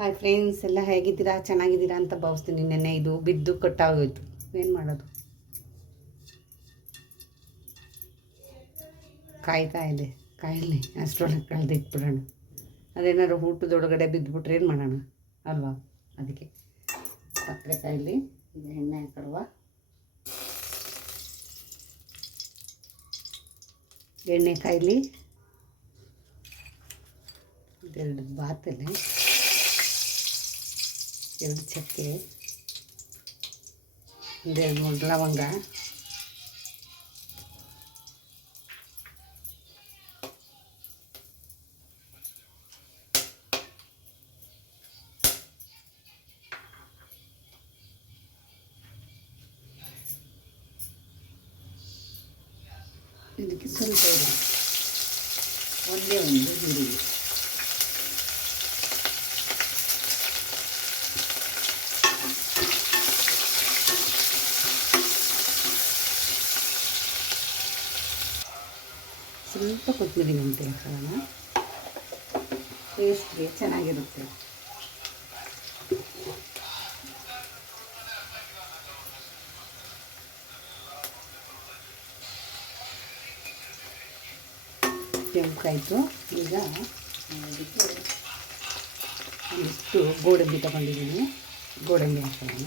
Hi friends ಎಲ್ಲ ಹೇಗಿದ್ದೀರಾ? ಚೆನ್ನಾಗಿದ್ದೀರಾ ಅಂತ ಭಾವಿಸ್ತೀನಿ. ನೆನ್ನೆ ಇದು ಬಿದ್ದು ಕಟ್ಟಾಗೋಯ್ತು. ಏನು ಮಾಡೋದು? ಕಾಯ್ತಾ ಇದೆ. ಕಾಯಲಿ. ಅಷ್ಟರೊಳಗೆ ಕಳೆದಿಟ್ಬಿಡೋಣ ಅದೇನಾದ್ರು ಊಟದೊಳಗಡೆ ಬಿದ್ದುಬಿಟ್ರೆ ಏನು ಮಾಡೋಣ? ಅಲ್ವಾ? ಅದಕ್ಕೆ ಸಕ್ಕರೆ ಕಾಯಲಿ ಎಣ್ಣೆ ಹಾಕಲ್ವ? ಎಣ್ಣೆ ಕಾಯಲಿ. ಇದೆರಡು ಬಾತಲೆ. ಎರಡು ಚಕ್ಕೆ ಒಂದೆರಡು ಮೂರು ಲವಂಗ ಇದಕ್ಕೆ ಸ್ವಲ್ಪ ಇದೆ ಒಂದೇ ಒಂದು ಜೀರಿಗೆ ಸ್ವಲ್ಪ ಕೊತ್ತಂಬರಿ ಮೆಂತ್ಯ ಹಾಕೋಣ. ಟೇಸ್ಟ್ಗೆ ಚೆನ್ನಾಗಿರುತ್ತೆ. ಕೆಂಪಾಯಿತು. ಈಗ ಒಂದಿಷ್ಟು ಗೋಡಂಬಿ ತಗೊಂಡಿದ್ದೀನಿ. ಗೋಡಂಬಿ ಹಾಕೋಣ.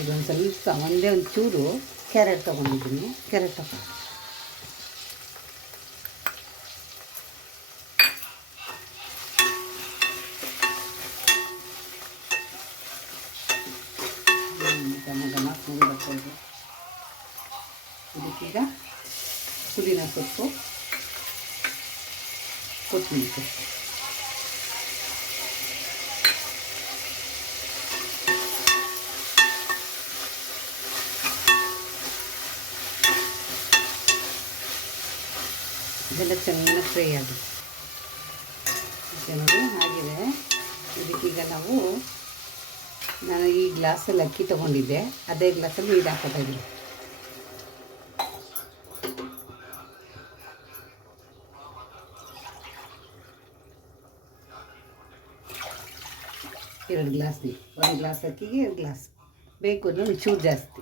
ಈಗ ಒಂದು ಸ್ವಲ್ಪ ಒಂದೇ ಒಂದು ಚೂರು ಕ್ಯಾರೆಟ್ ತೊಗೊಂಡಿದ್ದೀನಿ ಕ್ಯಾರೆಟ್ ತಗೊ ಘಮ ಘಮ ಸ್ಮೆಲ್ ಬರ್ತಾಯಿದೆ ಇದಕ್ಕೀಗ ಪುದೀನ ಸೊಪ್ಪು ಕೊತ್ತಂಬರಿ ಸೊಪ್ಪು ಇದೆಲ್ಲ ಚೆನ್ನಾಗಿ ಫ್ರೈ ಆಗುತ್ತೆ ನೋಡಿ ಆಗಿದೆ. ಇದಕ್ಕೀಗ ನಾವು ನಾನು ಈ ಗ್ಲಾಸಲ್ಲಿ ಅಕ್ಕಿ ತೊಗೊಂಡಿದ್ದೆ. ಅದೇ ಗ್ಲಾಸಲ್ಲಿ ಹಾಕೋತಾ ಇದ್ದೀನಿ. ಎರಡು ಗ್ಲಾಸ್ ಒಂದು ಗ್ಲಾಸ್ ಅಕ್ಕಿಗೆ ಎರಡು ಗ್ಲಾಸ್. ಬೇಕು ಅಂದರೆ ಒಂಚೂರು ಜಾಸ್ತಿ.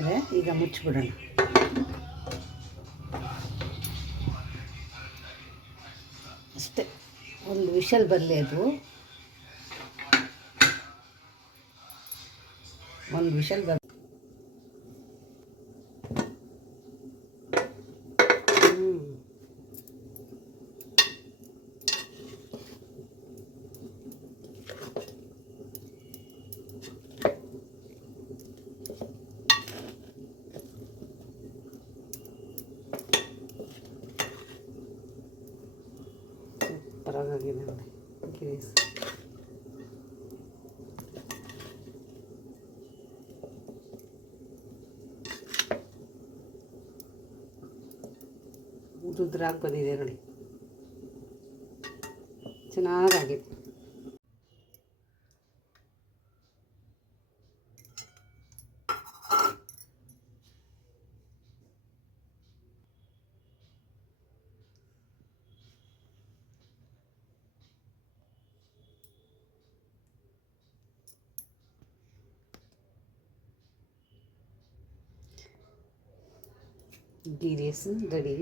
ಇದೆ ಈಗ ಮುಚ್ಚಿಬಿಡೋಣ. ಅಷ್ಟೇ ಒಂದು ವಿಷಲ್ ಬರಲಿ ಅದು. ಒಂದು ವಿಷಲ್ ಬರ್ ಹಾಕಿದ್ದೀವಿ ಉದುದ್ರಾಗಿ ಬಂದಿದೆ ನೋಡಿ ಚೆನ್ನಾಗಾಗಿದೆ ಗೀ ರೈಸ್ ರೆಡಿ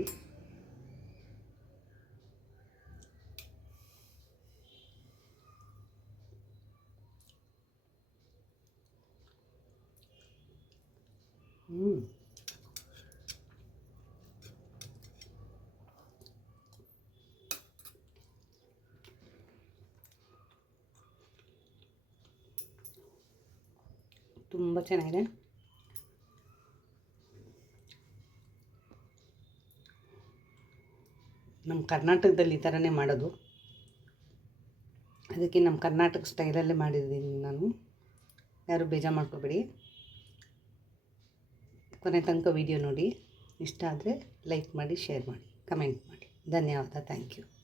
ಹ್ಞೂ ತುಂಬ ಚೆನ್ನಾಗಿದೆ ಕರ್ನಾಟಕದಲ್ಲಿ ಈ ಥರನೇ ಮಾಡೋದು. ಅದಕ್ಕೆ ನಮ್ಮ ಕರ್ನಾಟಕ ಸ್ಟೈಲಲ್ಲೇ ಮಾಡಿದ್ದೀನಿ ನಾನು. ಯಾರು ಬೇಜಾರು ಮಾಡ್ಕೋಬೇಡಿ. ಕೊನೆ ತನಕ ವಿಡಿಯೋ ನೋಡಿ. ಇಷ್ಟ ಆದರೆ ಲೈಕ್ ಮಾಡಿ, ಶೇರ್ ಮಾಡಿ, ಕಮೆಂಟ್ ಮಾಡಿ. ಧನ್ಯವಾದ. Thank you.